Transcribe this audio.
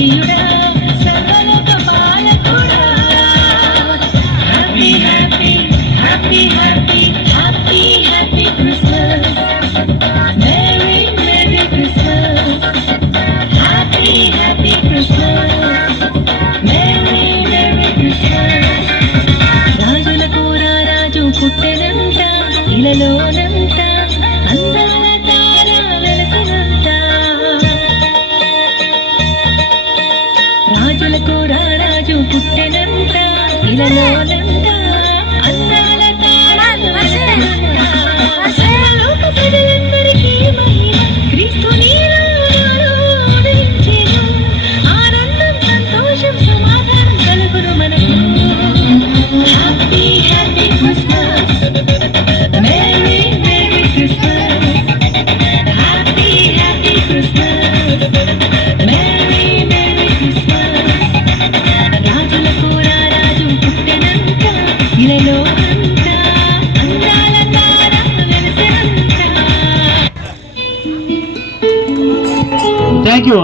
ప్రియుడా సర్వలోక పాలకుడా happy happy happy happy happy happy Christmas merry merry Christmas happy happy Christmas merry merry Christmas రాజులకు రాజు పుట్టెనంట ఇలలోనంట అందాల తార వెలసినంట రాజులకు రాజు పుట్టెనంట ఇలలోనంట అందాల తార వెలసినంట సర్వలోక ప్రజలందరికీ మహిమ క్రీస్తు నీలో నాలో ఉదయించెను ఆనందం సంతోషం సమాధానం కలుగును మనకు happy happy Christmas merry merry Christmas happy happy Christmas merry merry Christmas రాజులకు రాజు పుట్టెనంట ఇలలో అంట అందాల తార వెలిసెనంట. Thank you.